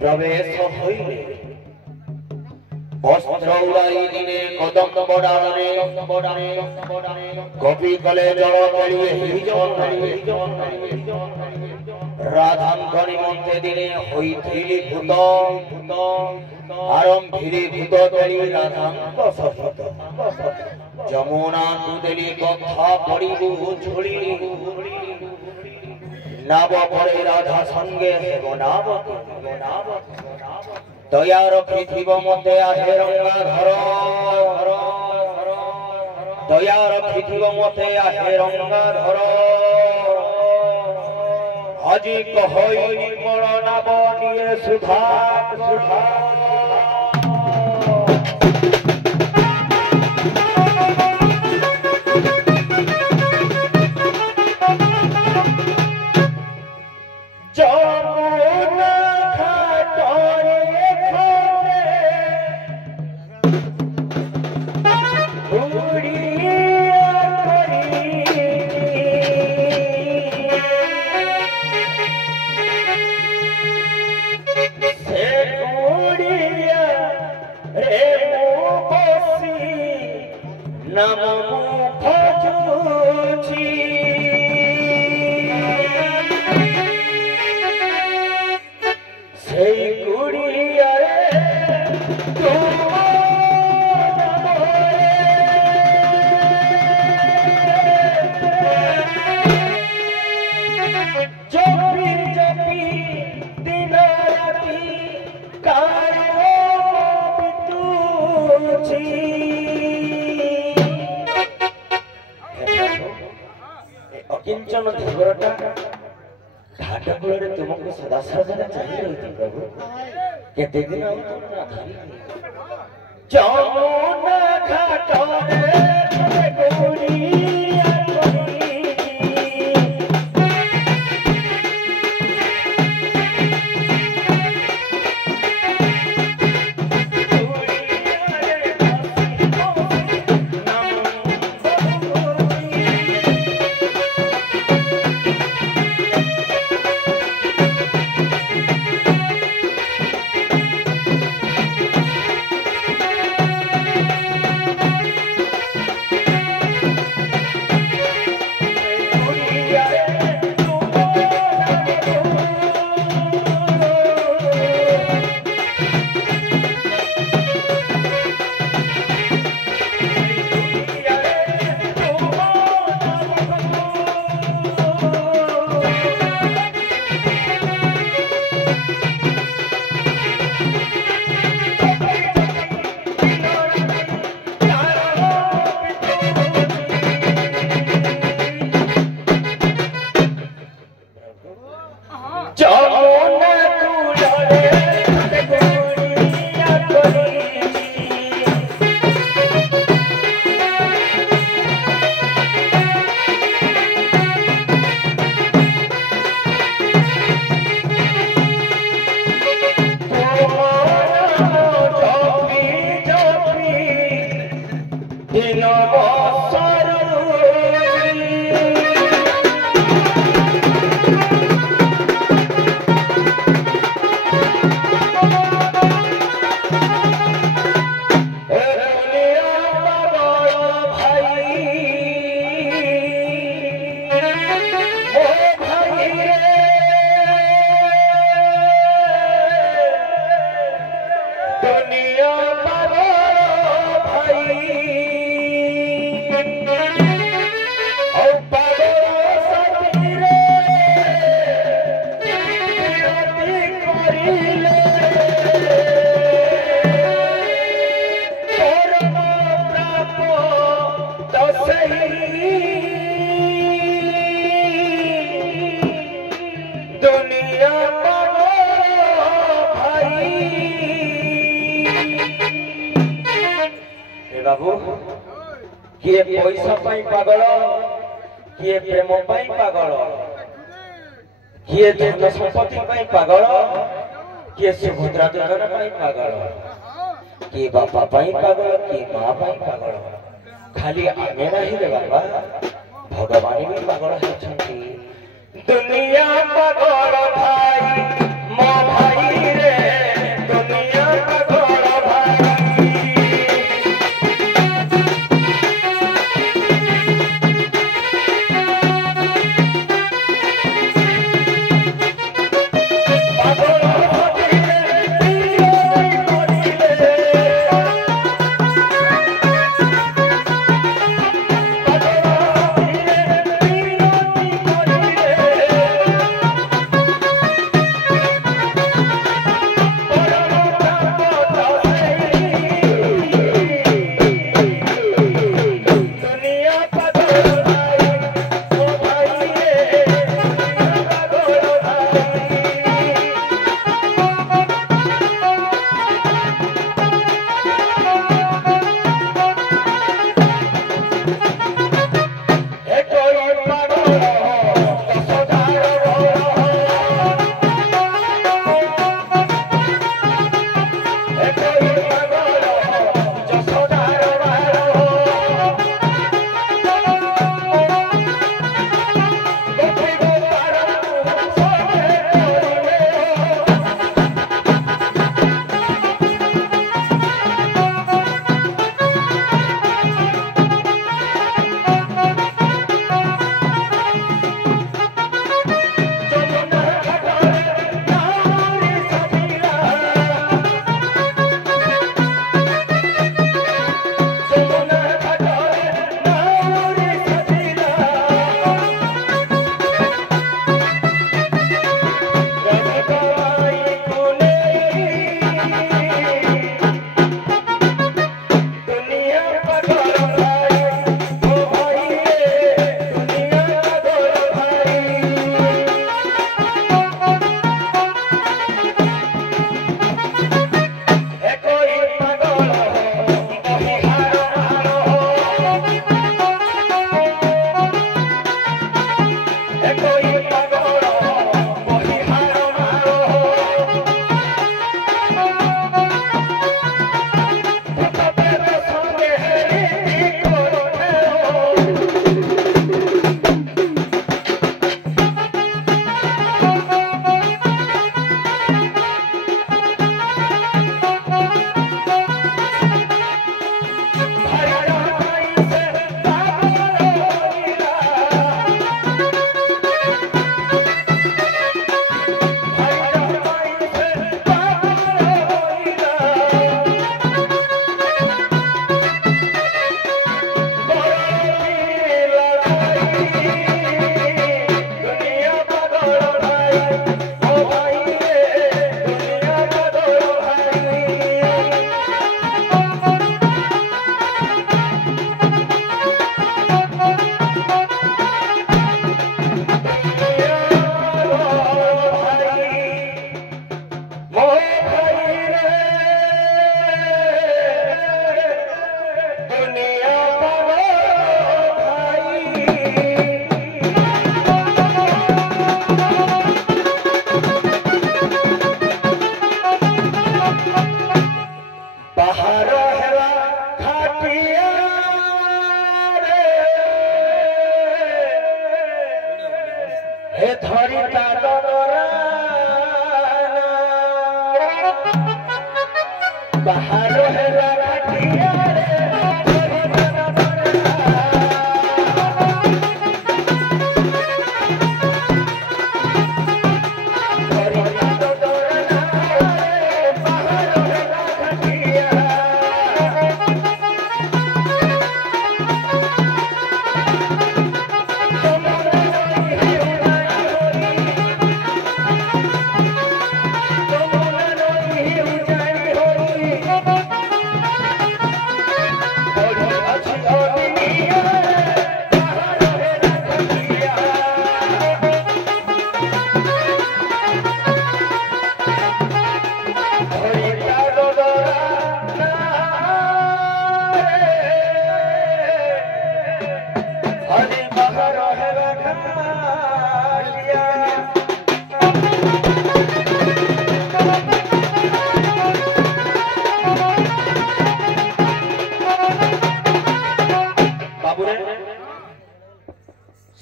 प्रवेश हईले अस्त्र उड़ाई दिने कदम बड़ाने कपि कले जल राधांक निमंते दिने होइथिली भूत आरंभिली भूत केली राधांक सहित जमुना कुदेली कथा पड़िबु झुली नाव परे राधा संगे हेबनावती दया रखिथिब मते आहे रंगाधर दया रखिथिब मते आहे रंगाधर আজি कहई निर्मल नाव निये सुधा सुधा अकिंचन धीवरटा घाट कूल तुमको सदा सर्वदा चाहिए रही प्रभु केते दिन जमुना घाट बाबू किए पैसा पाई पागल किए प्रेम पाई पागल किए धन संपत्ति पाई पागल किए सुभद्रा जोजन पाई पागल किए बापा पाई पागल किए माँ पाई पागल खाली आमे नहीं रे बाबा भगवान भी पागल है दुनिया पागल भाई मो भाई रे बाहर है घाटिया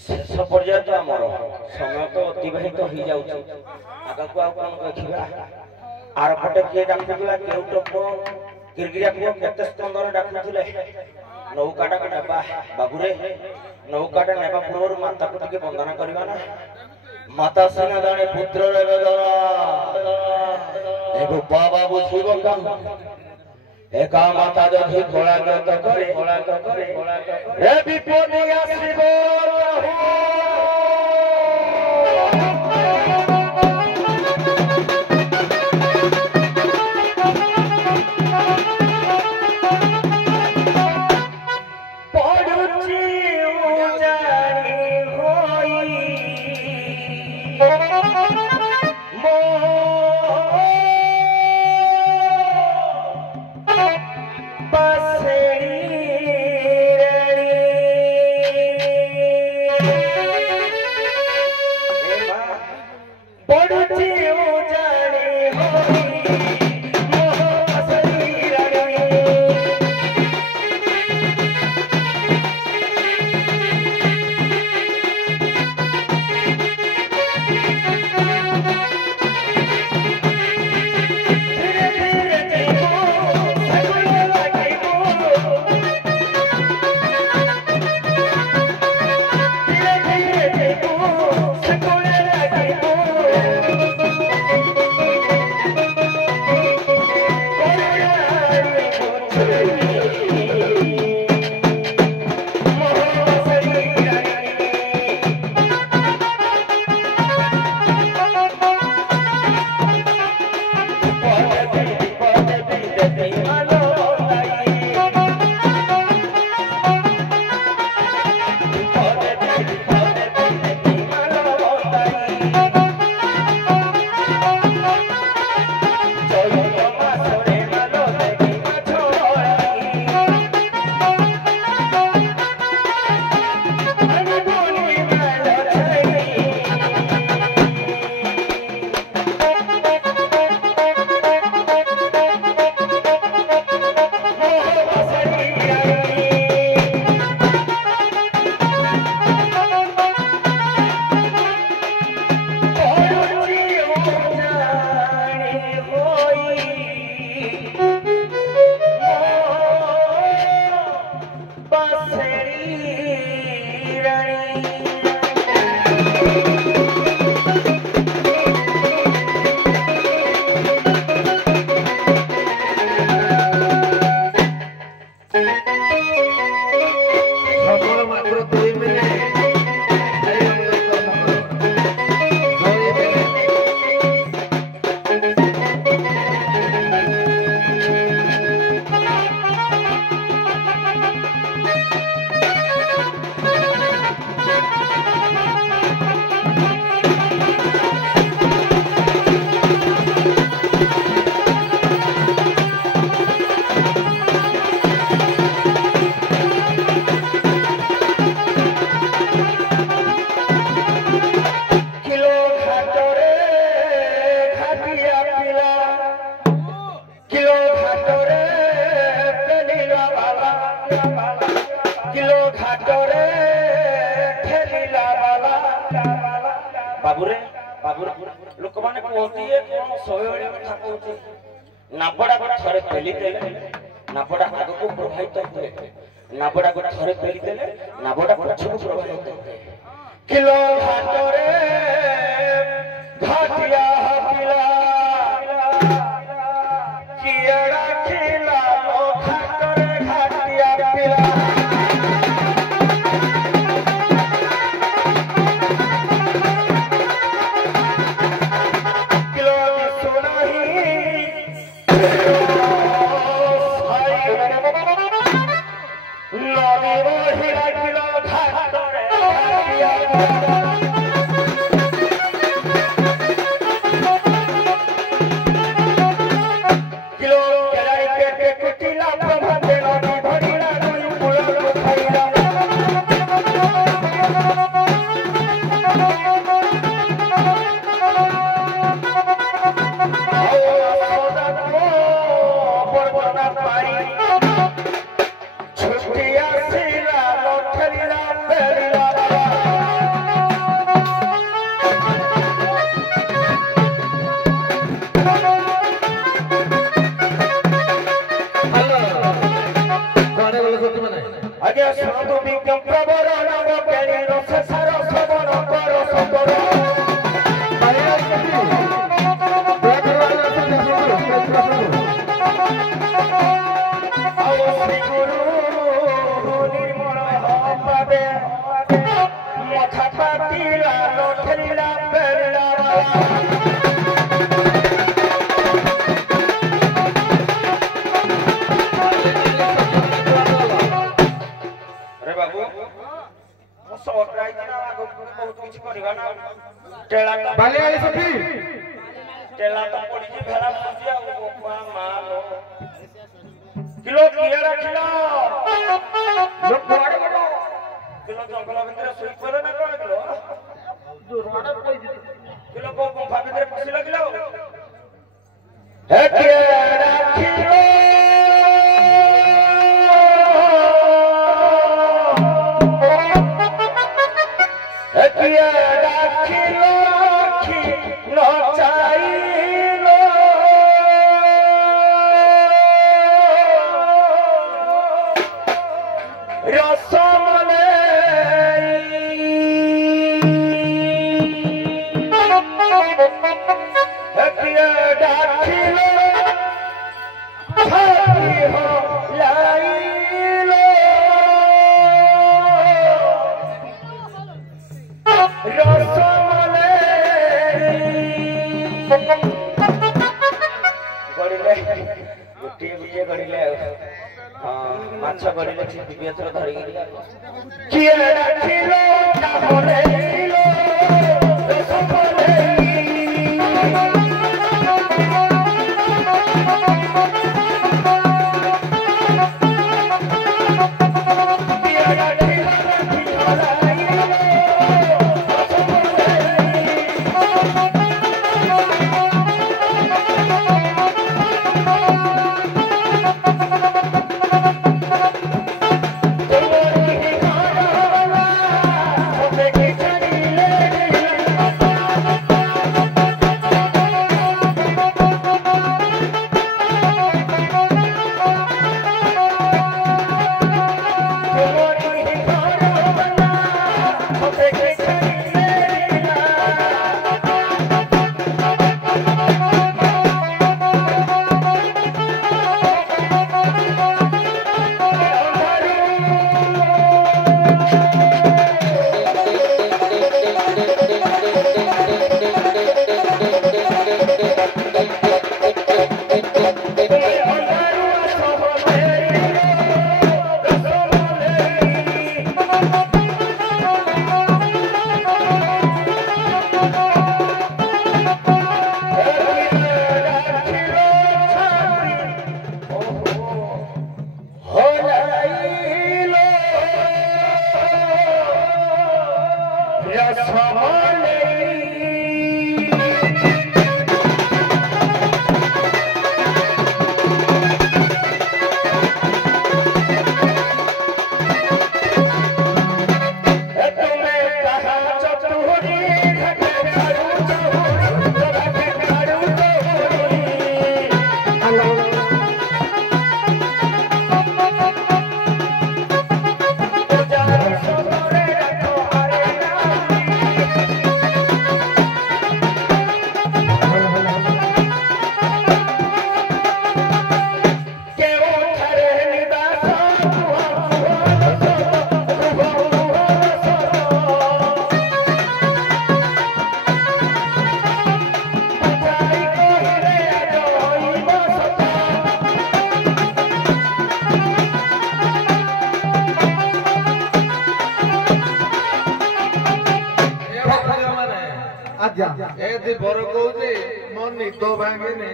शेष पर्याय आमर समय तो अतिबाहित हो जाऊँ आगक देखा आर पटे किए डाकुला केउटप गिरगिरिया पुओ केते स्कंदर डाकुले नौकाटा नेबा बाबुरे नौकाटा नेबा पूर्व माता को टिके वंदना करबा ना माता सेना जाने पुत्र रे वेदना एगो बाबा बुझिबो काम एका माता जधि घोड़ाग्रत करे ए विपद आसीबो बाबुरे बाबुरे लोक माने गोटे कौन सबले कथा कहते नाबड़ा को थरे पेली देले नाबड़ा आग को प्रभावित हुए नाबड़ा को थरे पेली देले नाबड़ा पछ को प्रभावित हुए किलो घाट रे घाटिया पिला कियड़ा खिला लो घाट रे घाटिया पिला आज्ञा ए दीपर कहूची मो निद भांगिनी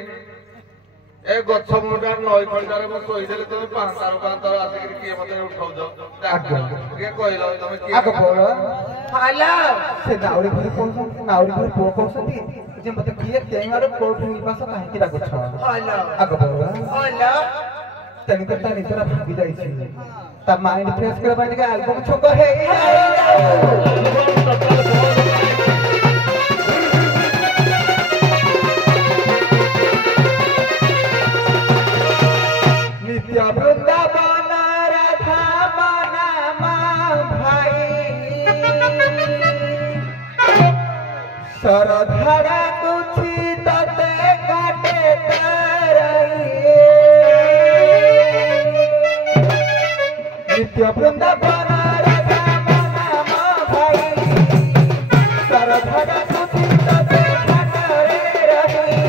ए गछ मुंडार नई खंडारे मु शोइदेले तुम पांतार आसिक किए मते उठाउछ के कहलो तुम किए आग बोल हेलो से नाउरी घरे कहउछन नाउरी घरे पो कहउछन जे मते किए तेंगार कोर्ट निवास काहे कि लागछ हेलो आग बोल हेलो तनी तो तनी तोरा भागी जाई छी त माइंड फ्रेश करे बाटे के एल्बम छोको है नित्य वृंदावन राधा मना भाई सरधरा कुछि तते काटे तरई नित्य वृंदावन राधा मना भाई सरधरा कुछि तते काटे रही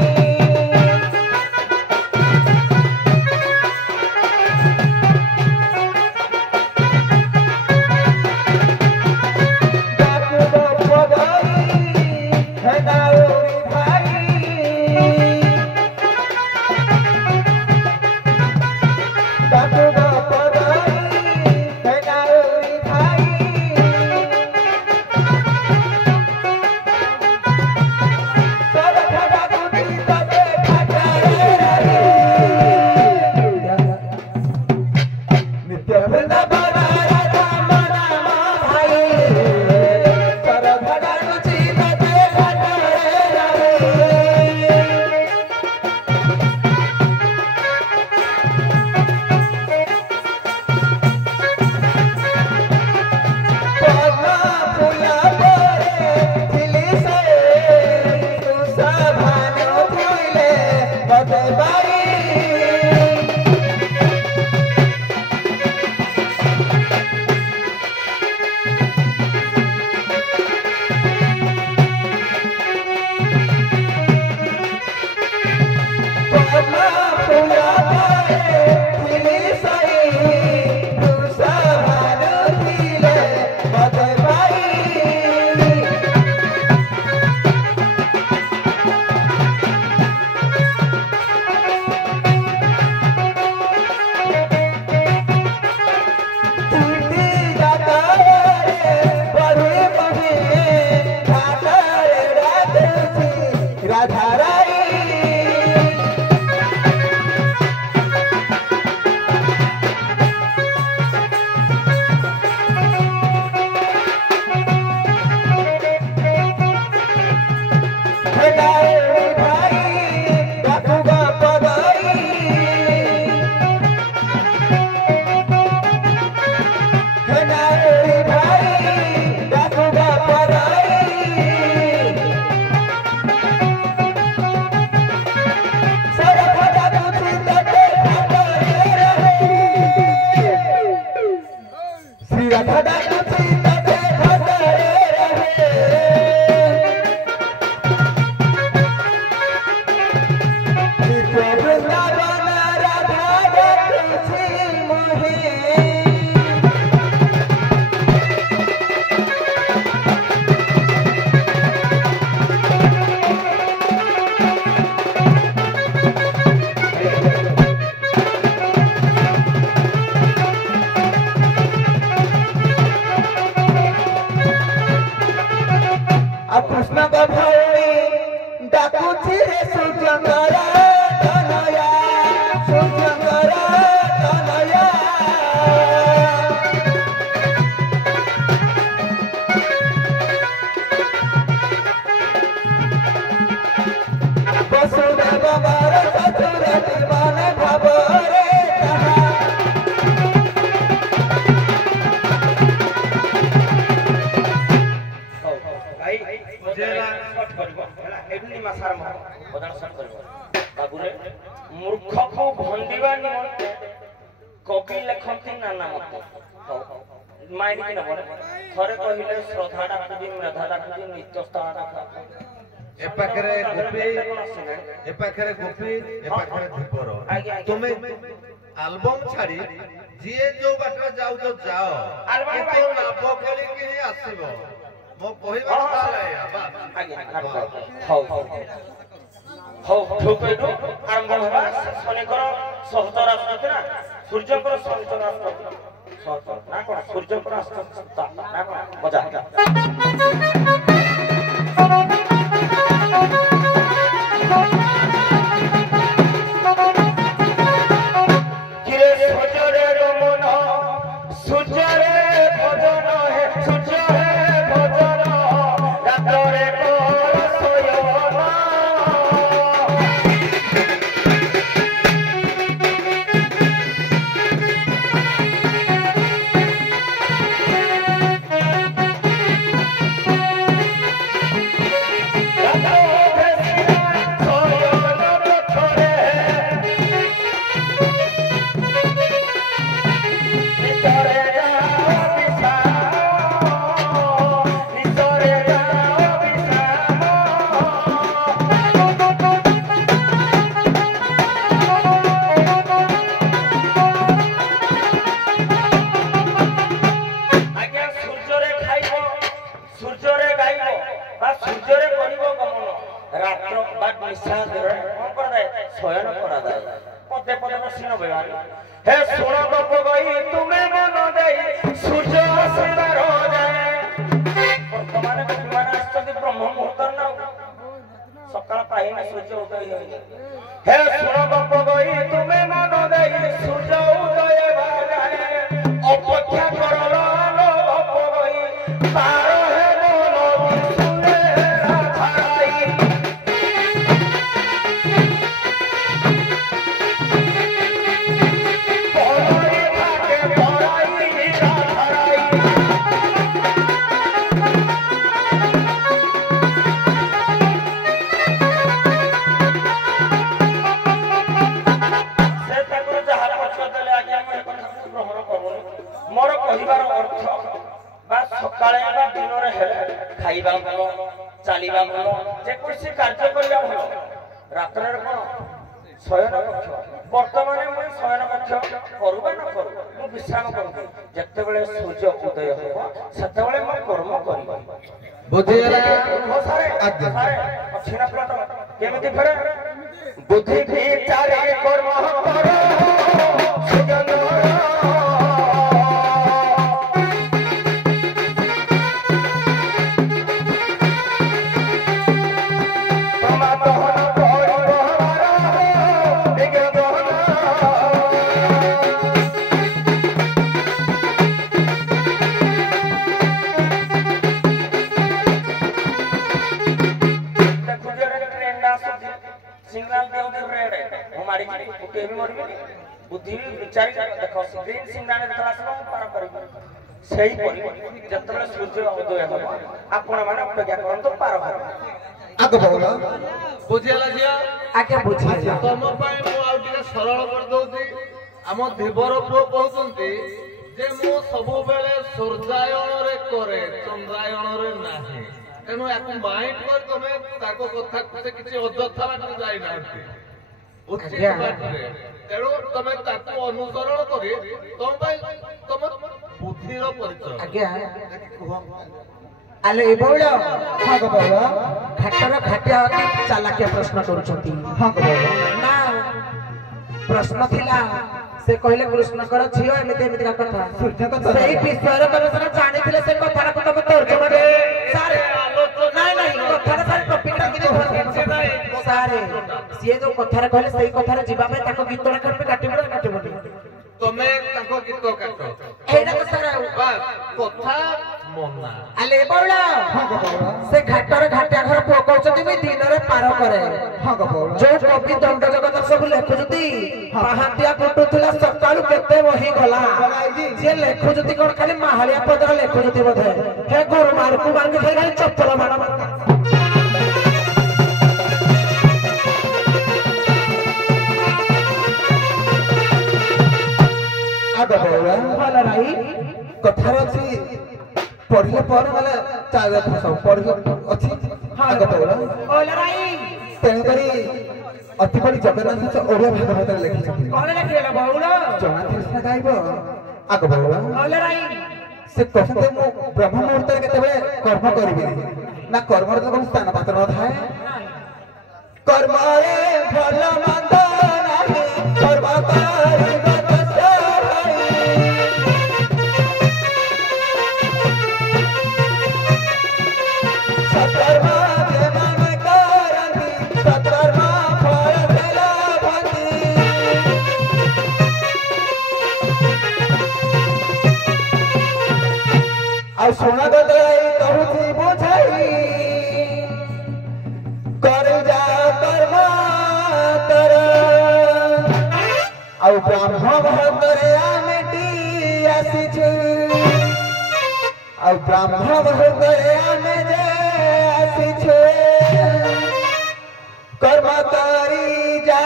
मूर्ख को भंडीवा निमंते कवि लेखती नाना मत माइंड की नबरे थरे कहिले श्रद्धा डाकुदी मेधा डाकुदी नित्य स्थान डाका ए पाखरे गोपी ए पाखरे धीपर तुमे एल्बम छाड़ी जे जो बाटरा जाऊ तो जाओ एल्बम तो लाभ खेली कि आसीबो ମୋ କହିବା କଥା ଏଇଆ ବାସ୍। ହଉ ହଉ ଠିକ ଏଠୁ ଆରମ୍ଭ ହେବା। ଶନିଙ୍କର ସହଚର ଆସୁଛନ୍ତି ନା ସୂର୍ଯ୍ୟଙ୍କର ସହଚର ଆସୁଛନ୍ତି ନା କଣ ସୂର୍ଯ୍ୟଙ୍କର ଆସୁଛନ୍ତି ନା କଣ ମଜା କିରେ ସୂର୍ଯ୍ୟରେ ରମନ ସୂର୍ଯ୍ୟରେ ଭଜନ ହେ ସୂର୍ଯ୍ୟ ହେ ଭଜନ ରାତରେ କର ଶୟନ শয়ন করা যায় পদে পদে বসিন বেড়াল হে শোনো গপ গই তুমি মন দেই সূর্য আসিবার যায় বর্তমানে বিমান আসছে ব্রহ্ম মুহূর্তর না সকাল পাইনি সূর্য উদয় হইছে হে শোনো গপ গই তুমি মন দেই সূর্য উদয় হবার যায় অপেক্ষা করলো গপ গই পার হে বলো শুনে রাধাই मोर कहिबार अर्थ बा सकाळे बा दिनरे हेले खाइबा भलो चालिबा भलो जे कोसी कार्य करिया भलो रात्रे कोन शयन कक्ष वर्तमाने मैं शयन कक्ष करूबा न करू मु विश्राम करू जत्ते बेले सूर्य उदय होबो सते बेले मैं कर्म करिबा बुझियला हो सारे अछिना प्लट केमिति फेरे बुद्धि विचारे कर्म करो सुजन बुद्धि विचार देखो ग्रीन सिग्नल देखला पार करिब सेही परि जतबे सूर्य उदय हो आपण माने अपेक्षा करन तो पार हो आगे बोला बुझियला जिया आगे बुझिया तम पय मु आ टिके सरल कर दउती हम धीवर पुओ कहउतंती जे मु सबु बेले सूर्यायन रे करे चंद्रायन रे नाही तेनु याकु माइंड कर तमे ताको कथा से किछि अजथा बात जाई नाही उचित बाटरे तेणु तमे ताको अनुसरण करी तम भाई तम बुद्धिर परिचय आज्ञा आले एबोळ हां गो बाबा घाटर घाटिया चालाकिया प्रश्न करूछंती हां गो बाबा ना प्रश्न थिला से कहले कृष्णकर झियो एमिते एमिते कथा सूर्य कथा सेही विश्वर कथा जानिथिले से कथा को तमे तर्जुमा दे सारे नहीं नहीं कथा सारे टॉपिक ता किने सारे सिए जो कथा कहले सेही कथा जीवा पे ताको गीतडा करबे काटिबो तमे ताको गीत काटो एडा तो सारा बस कथा मना आले बौला हां गो बौला से घाटर घाटिया घर पकौचती मी दिन रे पार करे हां गो बौला जो कवि दंड जगत सब लेखुजती पाहातिया फटुथिला सकाळु केते वही गला जे लेखुजती कोन खाली माहालिया पदर लेखुजती बधे हे गुरु मारकु बांगी खाली चप्पल मारा आगे बौला भला राई कथार अछि पढ़ले पर वाला चागा सब पढ़ले अछि आगे बौला ओला राई तेन करी अति बड़ी जगन्नाथ से ओडिया भागवत लिखले कोन लिखले बौला जना कृष्ण गाइबो आगे बौला ओला राई से कहते मु ब्रह्म मुहूर्त केतबे कर्म करिबि ना कर्म रे कोन स्थान पात्र न थाए कर्म रे भल मंद नाही कर्म करिब सोना बदलाई कहूँ बुझाई कर जा कर्म कर आउ ब्राह्मण मुहूर्तरे आमेटी आसीछु आउ ब्राह्मण मुहूर्तरे आमे जे आसीछु कर्म करी जा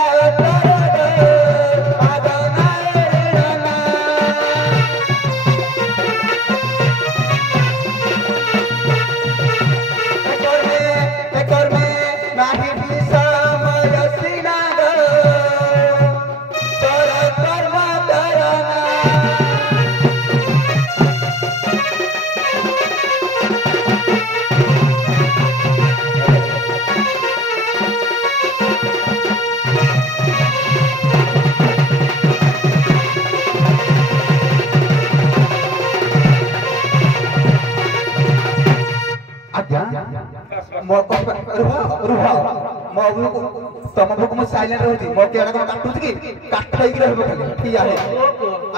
तम भूक मु साइलेंट रहती मो केड़ा को काटू की काट लगी रहबो खाली ठिया है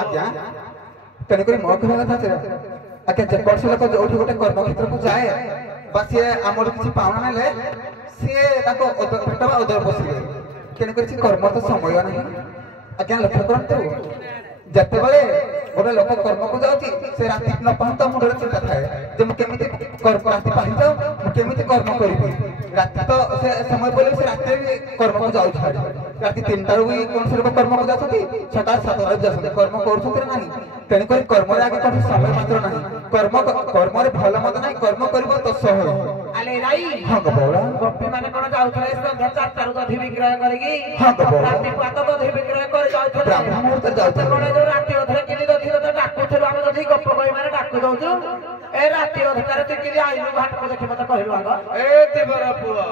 आज्ञा तने करी मो कहवा था तेरा आके जे वर्ष लोक जोठी गोटे कर्म क्षेत्र को जाए बस ये हमर किछि पावना ले से ताको पेटवा उदर बसिले केने करी कर्म तो समय नहीं आज्ञा लक्ष्य करते जते बेले गोटे लोक कर्म को जाउची से राति न पहंत मुंडरे चिंता थाए जे मु केमिति कर्म राति पाहि जाऊ मु केमिति कर्म करिबि राति तो से समय बोले से राति कर्म को जाउ छाड़ राति 3टा रो कोन से लोक कर्म को जाउछथि 6टा 7टा रो जाउछथि कर्म करछथि नाही तेने कोइ कर्म रे आगे कोन समय मात्र नाही कर्म रे भल मत नाही कर्म करबो तो सह आले राई हां गबौला गोपी माने कोन जाउछले संध्या 4टा रो दधि विक्रय करिगी हां गबौला राति 5टा दधि विक्रय कर जाउछले ब्राह्मण मुहूर्त जाउछले कोन जो राति अधरे किली दधि तो डाकुथलु हम जदी गप कहि माने डाकु दउछु ए राति अधरे ते किली आइलु घाट को देखि मत कहलु आग ए तिबरा पुआ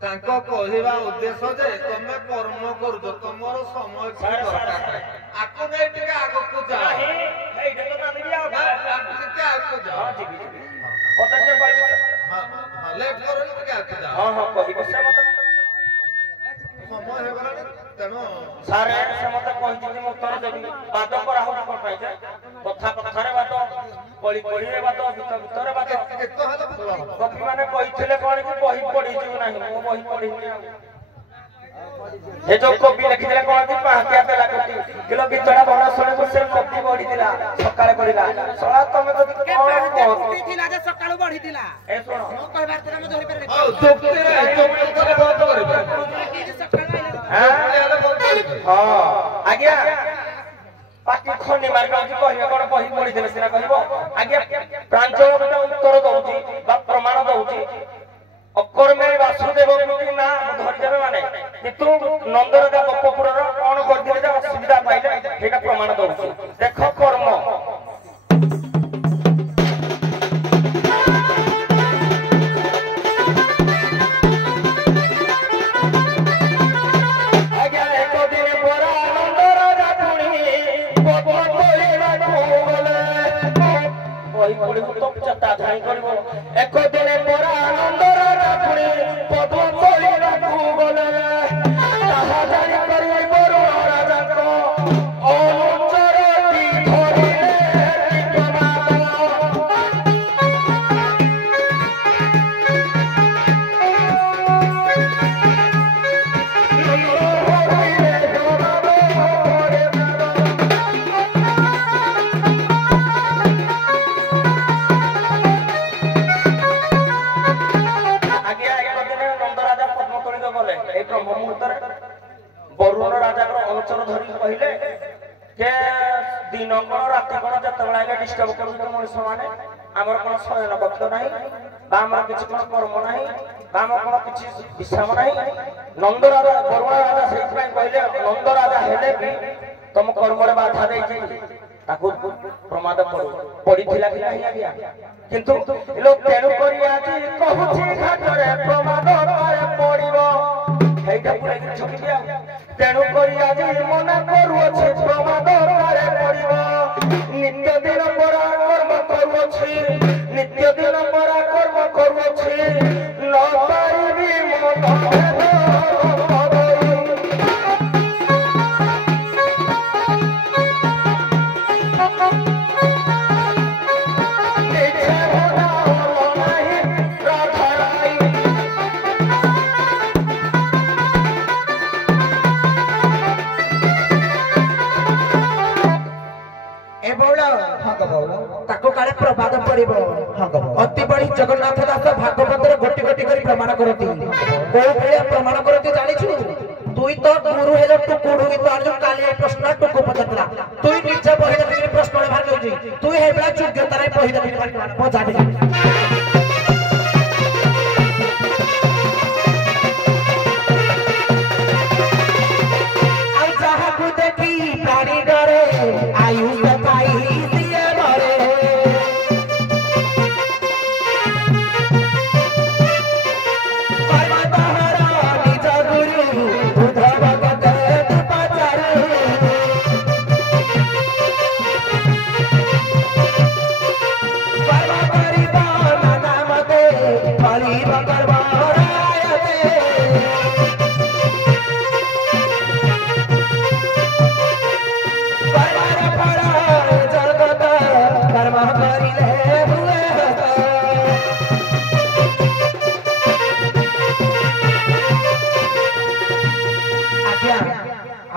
तांको कहिबा उद्देश्य जे तमे कर्म करू जो तमरो समय की दरकार है आको नै टिके आगो को जा नाही एइडे तो ना दिया टिके आगो जा हां जी पता के भाई हां लेट करो टिके आगो जा हां हां कहि बस मत समय हे गला तेनो सारे से मत कहि जे म उत्तर देबी बात करा हो कोन पाइ जे कथा कथारे बात पळी पळीरे बात भितर बात केतो हला कपि माने कहिथिले कोन कि बही पढी जिउ नाही मो बही पढी हे जो कपि लिखि देला कोन कि पाहतिया देला कति किलो बितरा भला सुने को से कपि बढी दिला सकाळे पढिला सळा तमे जदी कोन कहती दिला जे सकाळू बढी दिला ए सुनो मो कहबार त हम धरि पर हां चोपते बंद करिबे हां आज्ञा पाटी खंडी मार गांधी कहिबे कोन बही पढी देले सिना कहबो आज्ञा प्रांजल गोटे उत्तर दउची बा प्रमाण दउची अकर्मे वासुदेव कृति ना धरि देबे माने कि तू नंदराजा गप्पपुर रो कोन कर दिले जे असुविधा पाइले हेटा प्रमाण दउची देखो कर्म एक दिन परा आनंदर राखुणी पद्म तोली राखु गले ताहा जानी करी बरुण राजाक अनुचरती धरिले बरुण राजा अनुचर धरी कहले के दिन कोन राति कोन जतबेला आगे डिस्टर्ब करू तो मनुष्य माने हमर कोन शयन कक्ष नाही बा हमर किछ कोन कर्म नाही बा हमर कोन किछ विश्राम नाही नंद राजा बरुण राजा सेहि कहले नंद राजा हेले भी तुम कर्म रे बाधा देछि ताकू ପ୍ରମାଦ ପଡ଼ିଥିଲା କି ନାହିଁ ଆଜ୍ଞା କିନ୍ତୁ ଲୋକ ତେଣୁ କରି ଆଜି କହୁଛି ଘାଟରେ ପ୍ରମାଦ ପଡ଼ିବ ହେଇଟା ପୁରା ଛକି ଦିଆ ତେଣୁ କରି ଆଜି ମନା କରୁଅଛି ପ୍ରମାଦ ପଡ଼ିବ ନିତ୍ୟ ଦିନ ପରା କର୍ମ କରୁଅଛି ନିତ୍ୟ ଦିନ ପରା କର୍ମ କରୁଅଛି ନ ପାରିବି ମନ प्रभात पड़ो अति बड़ी जगन्नाथ दास भागवत गोटी गोटी कर प्रमाण करती कौ भाया प्रमाण करती जानिछु तुई तो गुरु हेलो तू कुडु गीत आजु काली प्रश्न टुकु पचतला तुई निज बहिद फिर प्रश्न बाहर जाउजी तुई हेबला योग्यता रे बहिद फिर पचाबी आ जहा को देखी प्राणी डरे आयुष पाई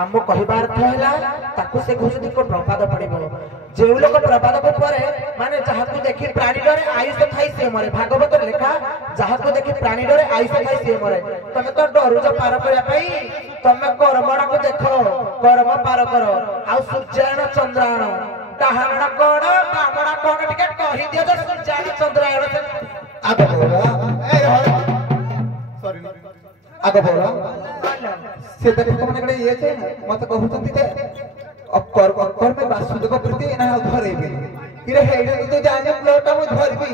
हमको कहबार थला ताकू से घोषित को प्रपाद पड़िबो जे लोग प्रपाद को परे माने जहा को देखि प्राणी डरे आयुष थाई से मरे भागवत लेखा जहा को देखि प्राणी डरे आयुष थाई से मरे तमे तो डरु जो पार करिया पई तमे कर्मणा को देखो कर्म पार करो आ सूर्यायन चंद्रायन डाहण कोण बामणा कोण टिके कहि दियो जे सूर्यायन चंद्रायन आगे बोला ए सॉरी आगे बोला से देखो तुमने कड़े ये छे मत कहउतंती ते कर में वासुदेव प्रति ना धरे भी इरे हेडे तो जाने प्लॉटा मु धरबी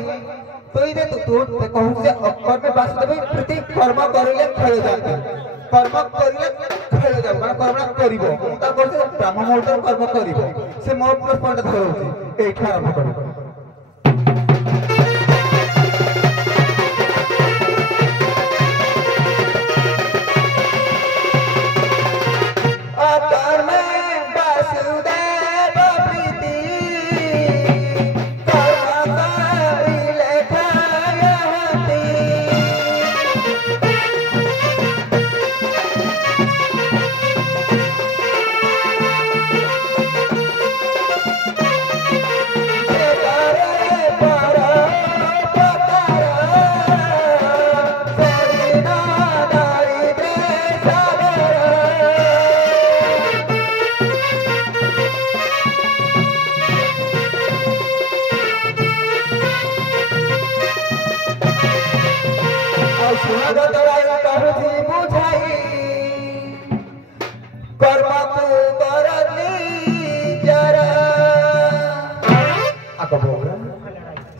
तो इरे तो कहउ से कर में वासुदेव प्रति कर्म करले खेल जाते कर्म करले खेल जाबो माने कर्म करिवो ता करते ब्रह्म मुहूर्त कर्म करिवो से मोर प्लस पॉइंट धरउची एठा आरंभ करिवो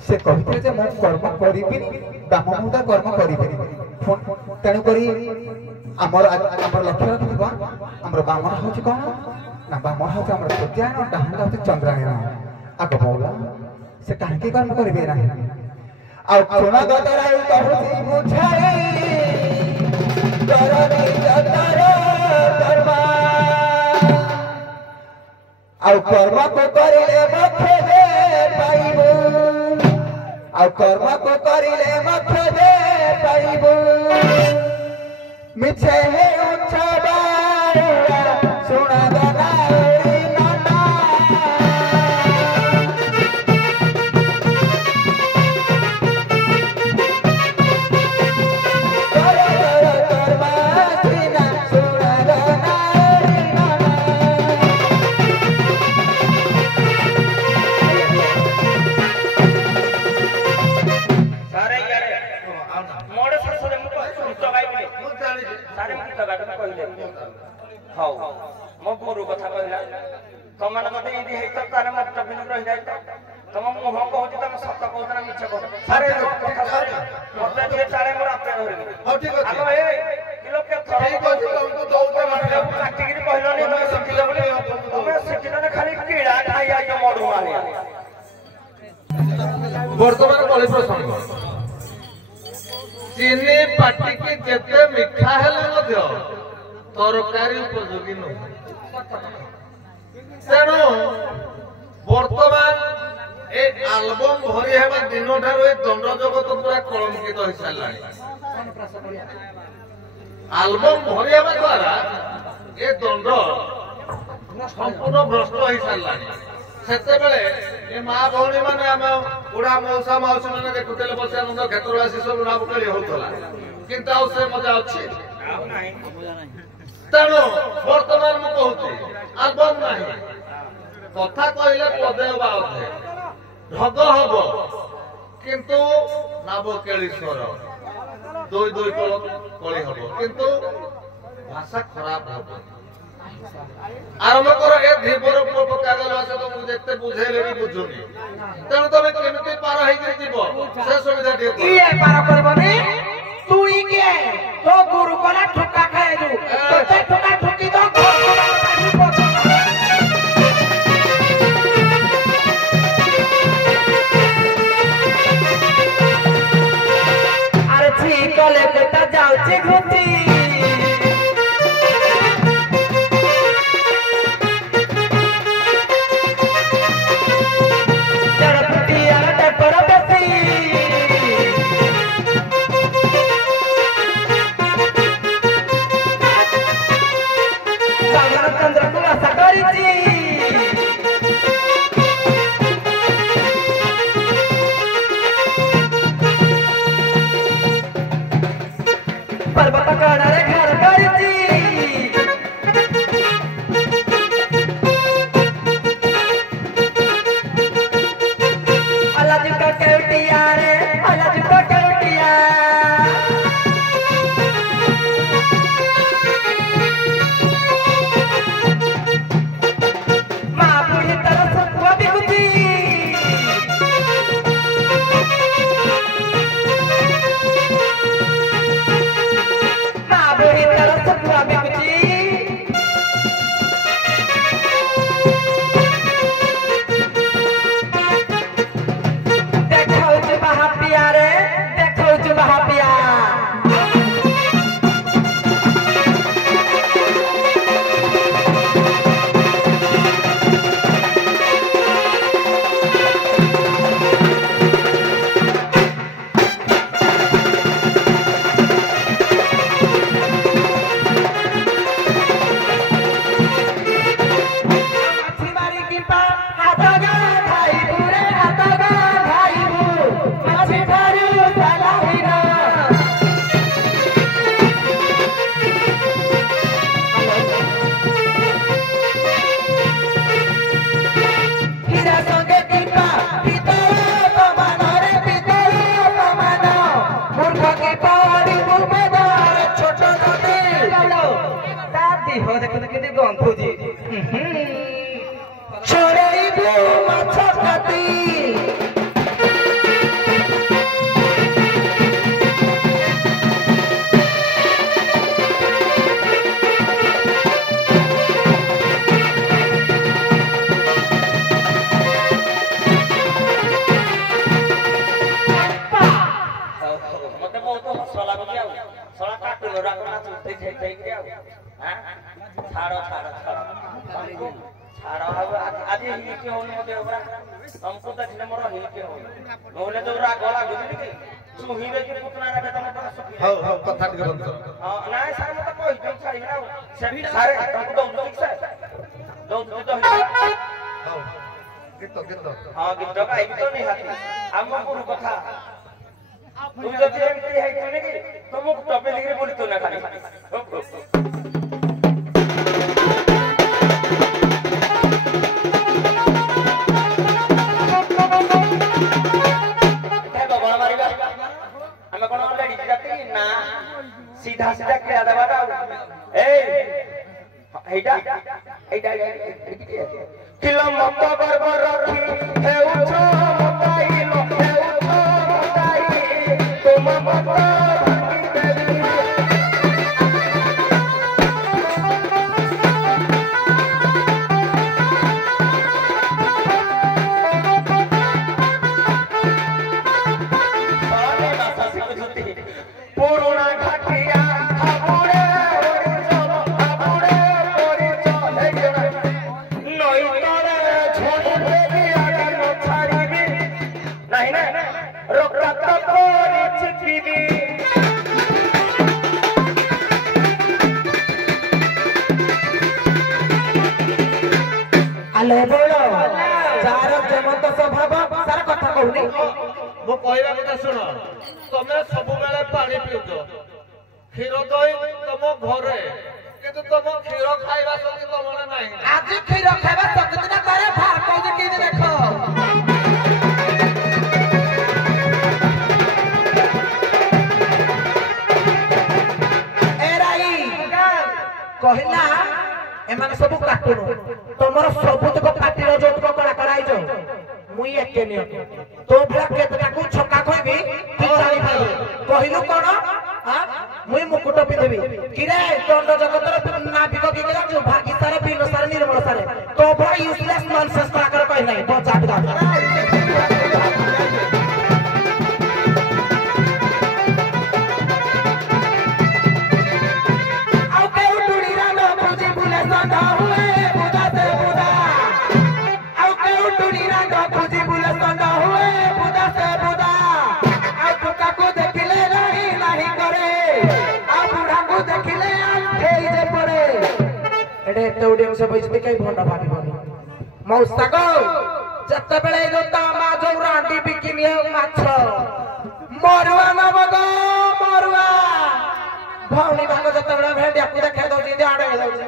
से कहते जे मैं कर्म करिबि ब्रह्ममुहूर्त कर्म करिबि तेणु करी हमर लक्ष्य रखिबा हमर बामन होछि कोन ना बामन होछि हमर सूर्यायन डाहण होछि चंद्रायन आग बोला से काहे की कर्म करिबे ना आ कोना गतराई कहछि बुझाई करनी जतर कर्म आ कर्म को करिले मोक्ष दे पाइबो आ कर्म को करिले मोक्ष दे पाइबो मिछे हे उछबा सुना गनाई नाना कर कर्म सिना सुना गनाई नाना सारे यार मोड़े सरसरे मुको तो गाइबे मु जानि सारे मुको गाइबे कहले हां मो गुरु कथा कहला ତମମାନେ ଯଦି ଏଇଠି ହେଇତ ତାହେଲେ ମୋ ଟପିକ ରହିଯାଇତ ତମ ମୁହଁ କହୁଛି ତମେ ସତ କହୁଛ ନା ମିଛ କହୁଛ ସାରେ କଥା ସାରେ ମତେ ଟିକେ ଚାଳେ ମୋର ଆପେ ଧରିବି ହଉ ଠିକ ଅଛି ଆଗ ଏ କିଲୋ କେ ଥର ଠିକ ଅଛି ତମକୁ ଦଉଛ ମାନେ କାଟିକିରି କହିଲନି ତମେ ଶିଖିଲ ବୋଲି ତମେ ଶିଖିଲନି ଖାଲି କିଳା ଖାଇ ଆଇଛ ମଡୁ ମାଳିଆ ବର୍ତ୍ତମାନ କଳି ପ୍ରସଙ୍ଗ ଚିନି ପାଟିକି ଯେତେ ମିଠା ହେଲେ ମଧ୍ୟ ତରକାରୀ ଉପଯୋଗୀ ନୁହେଁ ତେଣୁ ବର୍ତ୍ତମାନ ଏ ଆଲବମ ଭରି ହେବା ଦିନଠାରୁ ଏ ଦଣ୍ଡ ଜଗତ ପୁରା କଳଙ୍କିତ ହେଇସାରିଲାଣି ଆଲବମ ଭରି ହେବା ଦ୍ୱାରା ଏ ଦଣ୍ଡ ସମ୍ପୂର୍ଣ୍ଣ ଭ୍ରଷ୍ଟ ହେଇସାରିଲାଣି ସେତେବେଳେ ଏ ମା ଭଉଣୀ ମାନେ ଆମେ ବୁଢା ମଉସା ମାଉସୀ ମାନେ ଦେଖୁଥିଲେ ବସି ଆନନ୍ଦ କ୍ଷେତ୍ର ଆସି ସବୁ ନାମ ଖେଳି ହଉଥିଲା କିନ୍ତୁ ଆଉ ସେ ମଜା ଅଛି ତେଣୁ ବର୍ତ୍ତମାନ ମୁଁ କହୁଛି ଆଲବମ ନାହିଁ କଥା କହିଲେ ପଦେ ହବା ଅଧେ ଢଗ ହବ କିନ୍ତୁ ନାବ କେଳି ସ୍ୱର ଦୁଇ ଦୁଇ କଳି ହବ କିନ୍ତୁ ଭାଷା ଖରାପ ହବ ଆରମ୍ଭ କର ଏ ଧୀବର ପୁଅ ପକାଗଲ ଆସ ତମକୁ ଯେତେ ବୁଝେଇଲେ ବି ବୁଝୁନି ତେଣୁ ତମେ କେମିତି ପାର ହେଇକି ଯିବ ସେ ସୁବିଧା ଟିକେ କିଏ ପାର କରିବନି তুই কে তো গুরু কলা ঠোকা খাইলু তোতে ঠোকা ঠুকি তো আরে ঠিক কলে কোটা যাচ্ছে ঘুচি पर्वत काढारे घर करती अल्लाह जिसका केवटिया रे अल्लाह जिसका केवटिया माँ पूरी तरह से हुआ भी कुछ हाँ गीत गाइबी तो निहाती आम गुरु कथा तुम जति एमती हेइतने कि तुमको टपे लिखरे बोली तो ना खाली सीधा सीधा क्या दबा ए এইটা এইটা কিলো মত গর্ব রাখি হেউছ মতাইল হেউছ মতাই তোমা মত পুরোনা ঘাটিয়া আবুড়ে পরিচল আবুড়ে পরিচল নই তরে ঝুড়ি ফেলি আগে ছাড়িবি নাই না রক্ত করে চিপিবি আলে বলো যার যেমন স্বভাব তার কথা কହୁନି ମୁଁ କହିବା କଥା ଶୁଣ ତମେ ସବୁବେଳେ ପାଣି ପିଉଛ କ୍ଷୀର ଦହି ତମ ଘରେ କିନ୍ତୁ ତମ କ୍ଷୀର ଖାଇବା ଶକ୍ତି ତମର ନାହିଁ ଆଜି କ୍ଷୀର ଖାଇବା ଶକ୍ତି ନା କରେ ଭାର କହୁଛି କିନି ଦେଖ ଏରାଇ କହିଲା ଏମାନେ ସବୁ କାଟୁନ ତମର ସବୁତକ ପାଟିର ଯୋଉତକ କଳା କରାଇଛ ମୁଇ ଏକେ ନିଅ ତୋ ଭଳିଆ କେତେଟାକୁ ଛକା କହିବି ତୁ ଜାଣିପାରିବୁ କହିଲୁ କଣ ମୁଇ ମୁକୁଟ ପିନ୍ଧିବି କିରେ ଦଣ୍ଡ ଜଗତର ନାବିକ କି ଜାଣିଛୁ ଭାଗି ସାରେ ବିନ ସାରେ ନିର୍ମଳ ସାରେ ତୋ ଭଳିଆ ୟୁଜଲେସ୍ ନନସେନ୍ସ କଳାକାର କହି ନାହିଁ ବଜା ପିଲା मौसा गो जते बेले जोता मा जो रांडी बिकिनी माछ मरुआ नब गो मरुआ भौणी भाग जते बेले भेंडिया को देखे दउची आड़े दउची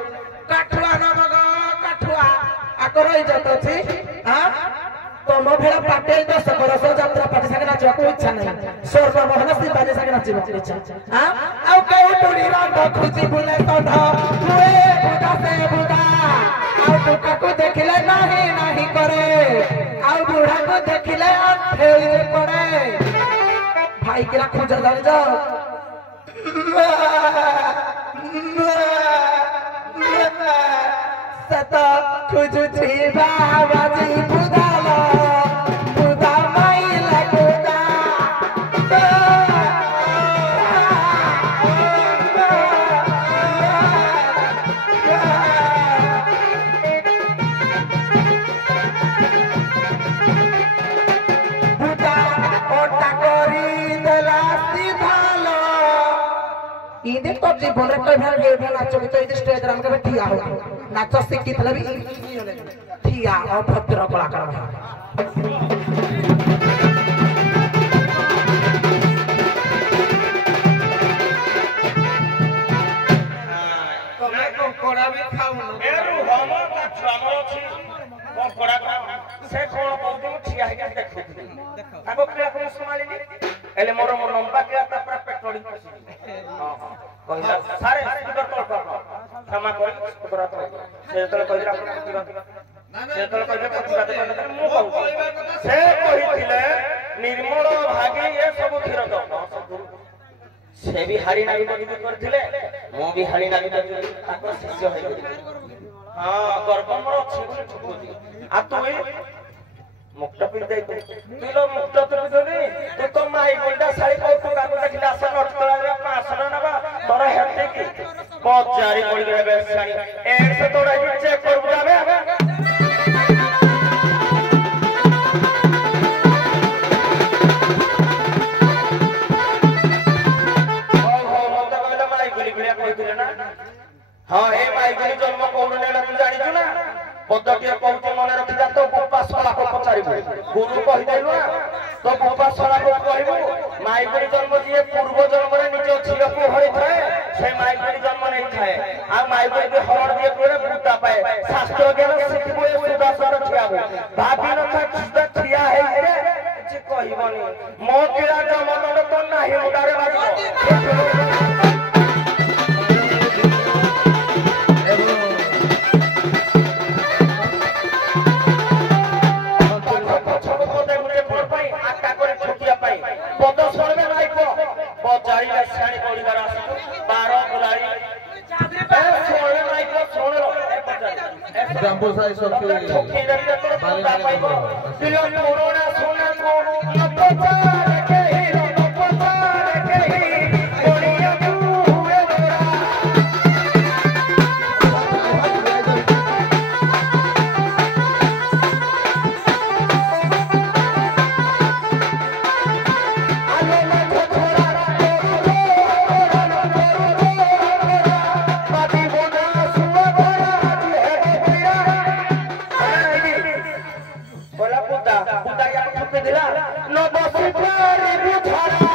काठुआ नब गो काठुआ आकर रही जत अछि हां तम भेला पाटे 10 बरस यात्रा पाटे संगे नाचवा को इच्छा नहीं सोर मोहन सी बाजे संगे नाचवा को इच्छा हां आउ के टुडी रांड खुशी बुले तंड हुए बुदा से बुदा आउ टुका को देखिले नहीं नहीं करे आउ बूढ़ा को देखिले फेल पड़े भाई किरा खोज जाने जाओ सता खुजु छी बाबाजी बुदाला बुदा माइला बुदा बुदा ओटा करी देला सीधालो इदे तो जीवन रे कोई भाग ये नाच गीत इदे स्टेज रे हमके ठिया हो नाच शिखितले भी ठिया अभद्र कलाकार ତମେ କଙ୍କଡା ବି ଖାଉନ ଏରୁ ହମ କାଛୁ ଆମର ଅଛି କଙ୍କଡା ସେ କଣ କହୁଛି ମୁଁ ଠିଆ ହେଇକି ଦେଖୁଥିଲି ତାକୁ କିଳା କଣ ସମ୍ଭାଳିନି ହେଲେ ମୋର ଲମ୍ବା କିଳା ତା ପୁରା ପେଟଡି ପଶିନି ହଁ ହଁ କହିଲା ସାରେ ସ୍କୁଟର ତଳ କର କ୍ଷମା କରି ସ୍କୁଟର ତଳ ସେ ଯେତେବେଳେ କହିଲା ସେ ଯେତେବେଳେ କହିଲେ ମୁଁ କହୁଛି ସେ କହିଥିଲେ ନିର୍ମଳ ଭାଗି ଏ ସବୁ କ୍ଷୀର ଦବ से भी हाड़ी नागी नागी करथिले मो भी हाड़ी नागी नागी ताको शिष्य होई हां गर्भ मोर अछि बोली ठुकुदी आ तू मुक्त पिल दे तू लो मुक्त पिल दे तू तो माई गोल्डा साड़ी को तू काको देखिला आसा नट तळा 500 नबा तोर हेते की बजारी गोल रे बेसानी 100 तोड़ा भी चेक करबू जाबे हाँ ए माइकली जन्म कौन नेला तू जानि छु ना पद्धति कहूचे मन रखिदा तो उपासला को पचारिबो गुरु कहि देलु ना तो उपासला को कहबो माइकली जन्म जिए पूर्व जन्म रे निज झियो को हरि थाए से माइकली जन्म नहीं थाए आ माइकली के हरण दिए कोरे बुद्धा पाए शास्त्र ज्ञान सिखबो ए सुदासर ठियाबो भाभी न था सुदा ठिया है रे जे कहिबनी मो किरा जमदड तो नाही उडारे बाजो ଜାମ୍ବୁ ସାହି ସତୀ ପୁରୁଣା ସୁନାକୁ ନ ପଚାରେ କେହି, ନ ପଚାରେ କେହି, ପଡ଼ିବାକୁ ହୁଏ Dora. Bola puta, puta yang cepet lah, no basi pari bucara.